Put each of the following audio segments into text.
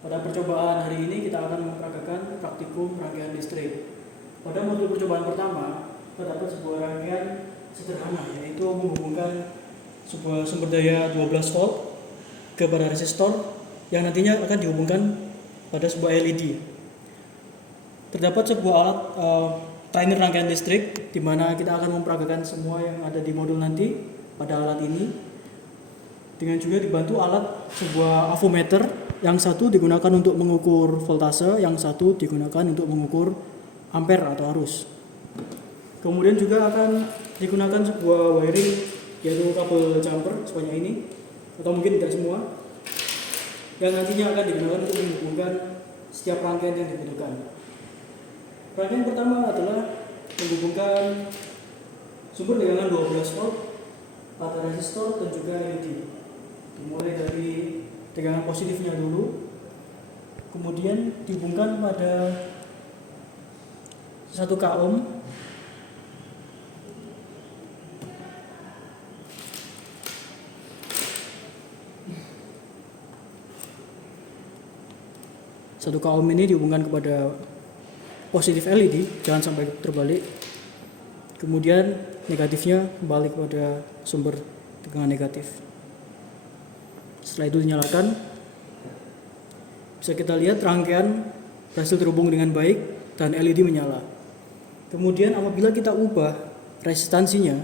Pada percobaan hari ini kita akan memperagakan praktikum rangkaian listrik. Pada modul percobaan pertama, terdapat sebuah rangkaian sederhana, yaitu menghubungkan sebuah sumber daya 12 volt kepada resistor yang nantinya akan dihubungkan pada sebuah LED. Terdapat sebuah alat trainer rangkaian listrik di mana kita akan memperagakan semua yang ada di modul nanti pada alat ini. Dengan juga dibantu alat sebuah avometer, yang satu digunakan untuk mengukur voltase, yang satu digunakan untuk mengukur ampere atau arus. Kemudian juga akan digunakan sebuah wiring, yaitu kabel jumper sebanyak ini, atau mungkin tidak semua, yang nantinya akan digunakan untuk menghubungkan setiap rangkaian yang dibutuhkan. Rangkaian pertama adalah menghubungkan sumber tegangan 12 volt pada resistor dan juga LED. Dimulai dari tegangan positifnya dulu, kemudian dihubungkan pada 1 ohm, satu ohm ini dihubungkan kepada positif LED, jangan sampai terbalik. Kemudian negatifnya kembali kepada sumber tegangan negatif. Setelah itu dinyalakan, bisa kita lihat rangkaian berhasil terhubung dengan baik dan LED menyala. Kemudian apabila kita ubah resistansinya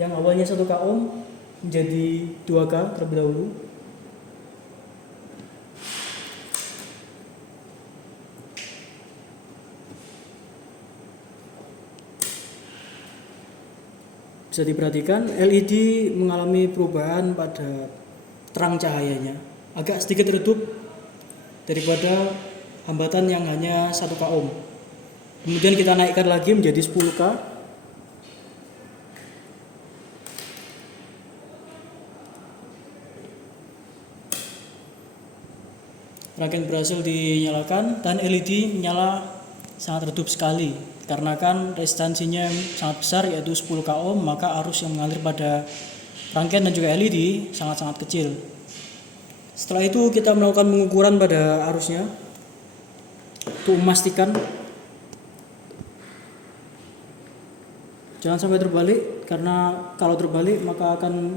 yang awalnya 1 ohm menjadi 2K terlebih dahulu, bisa diperhatikan LED mengalami perubahan pada terang cahayanya, agak sedikit redup daripada hambatan yang hanya 1 ohm. Kemudian kita naikkan lagi menjadi 10K. Rangkaian berhasil dinyalakan dan LED menyala sangat redup sekali, karena kan resistansinya sangat besar, yaitu 10 ohm, maka arus yang mengalir pada rangkaian dan juga LED sangat-sangat kecil. Setelah itu kita melakukan pengukuran pada arusnya untuk memastikan jangan sampai terbalik, karena kalau terbalik maka akan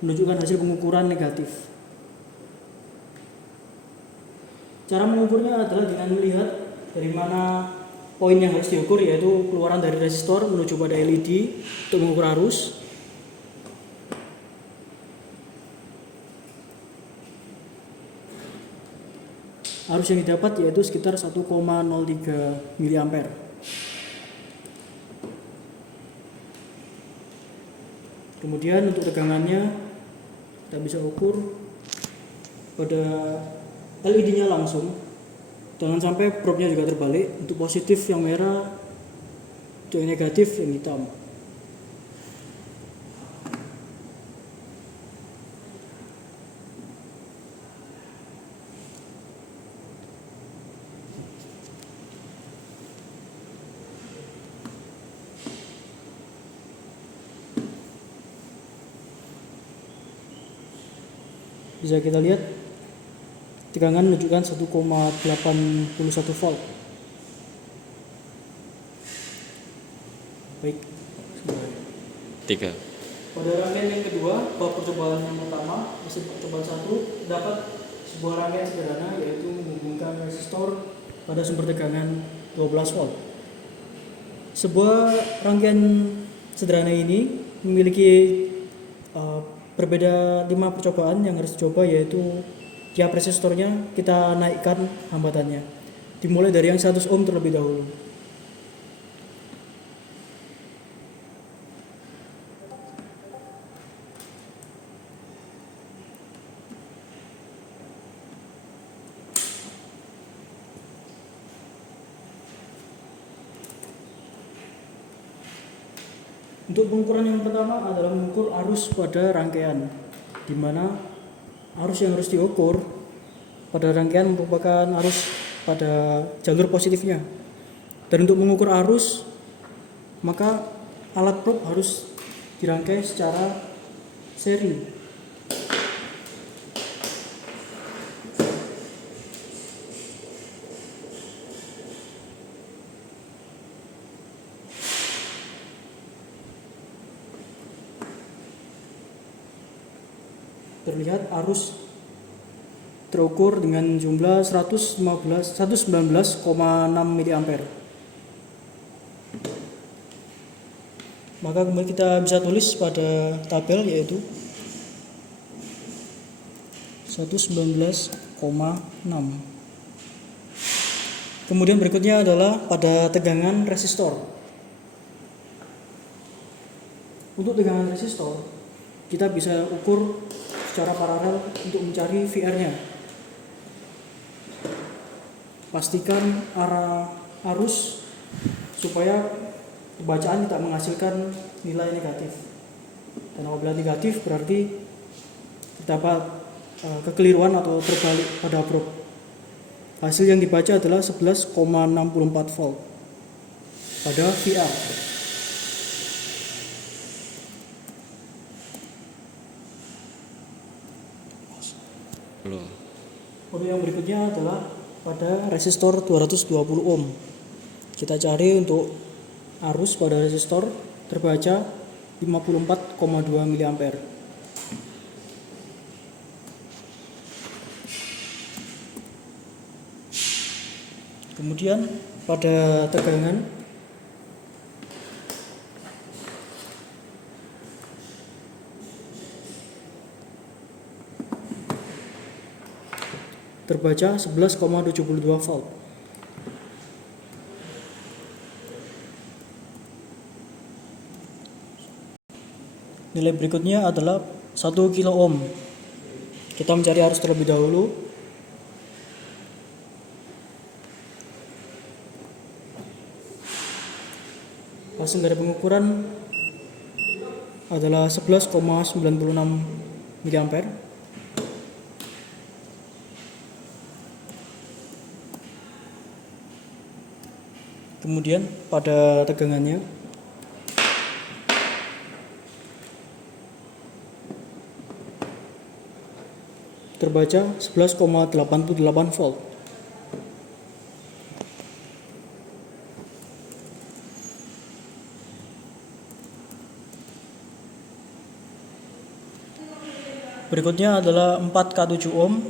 menunjukkan hasil pengukuran negatif. Cara mengukurnya adalah dengan melihat dari mana poin yang harus diukur, yaitu keluaran dari resistor menuju pada LED untuk mengukur arus. Arus yang didapat yaitu sekitar 1,03 mA. Kemudian untuk tegangannya kita bisa ukur pada LED-nya langsung. Jangan sampai probe-nya juga terbalik. Untuk positif yang merah, untuk yang negatif yang hitam. Bisa kita lihat tegangan menunjukkan 1,81 volt. Baik. 3. Pada rangkaian yang kedua, bab percobaan yang pertama, mesin percobaan 1, dapat sebuah rangkaian sederhana, yaitu menghubungkan resistor pada sumber tegangan 12 volt. Sebuah rangkaian sederhana ini memiliki berbeda 5 percobaan yang harus dicoba, yaitu tiap resistornya kita naikkan hambatannya. Dimulai dari yang 100 ohm terlebih dahulu. Untuk pengukuran yang pertama adalah mengukur arus pada rangkaian, di mana arus yang harus diukur pada rangkaian merupakan arus pada jalur positifnya. Dan untuk mengukur arus, maka alat probe harus dirangkai secara seri. terlihat arus terukur dengan jumlah 119,6 mA. Maka kemudian kita bisa tulis pada tabel yaitu 119,6. Kemudian berikutnya adalah pada tegangan resistor. Untuk tegangan resistor, kita bisa ukur secara paralel untuk mencari VR-nya. Pastikan arah arus supaya bacaan tidak menghasilkan nilai negatif. Dan apabila negatif berarti terdapat kekeliruan atau terbalik pada probe. Hasil yang dibaca adalah 11,64 volt pada VR. Loh. Untuk yang berikutnya adalah pada resistor 220 ohm. Kita cari untuk arus pada resistor terbaca 54,2 mA. Kemudian pada tegangan terbaca 11,72 volt. Nilai berikutnya adalah 1 kilo ohm. Kita mencari arus terlebih dahulu. Hasil dari pengukuran adalah 11,96 mA. Kemudian pada tegangannya terbaca 11,88 volt. Berikutnya adalah 4K7 ohm.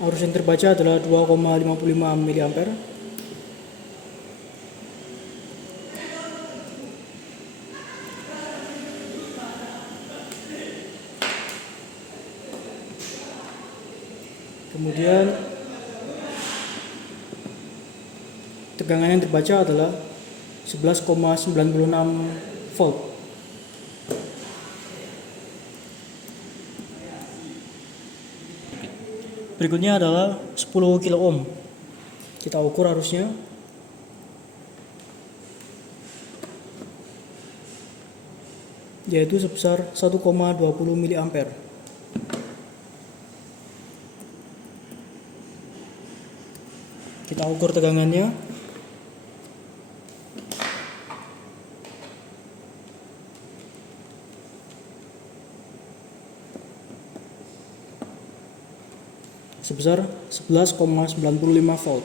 Arus yang terbaca adalah 2,55 mA. Kemudian tegangan yang terbaca adalah 11,96 volt. Berikutnya adalah 10 kilo ohm. Kita ukur arusnya. Yaitu sebesar 1,20 mA. Kita ukur tegangannya. Sebesar 11,95 volt.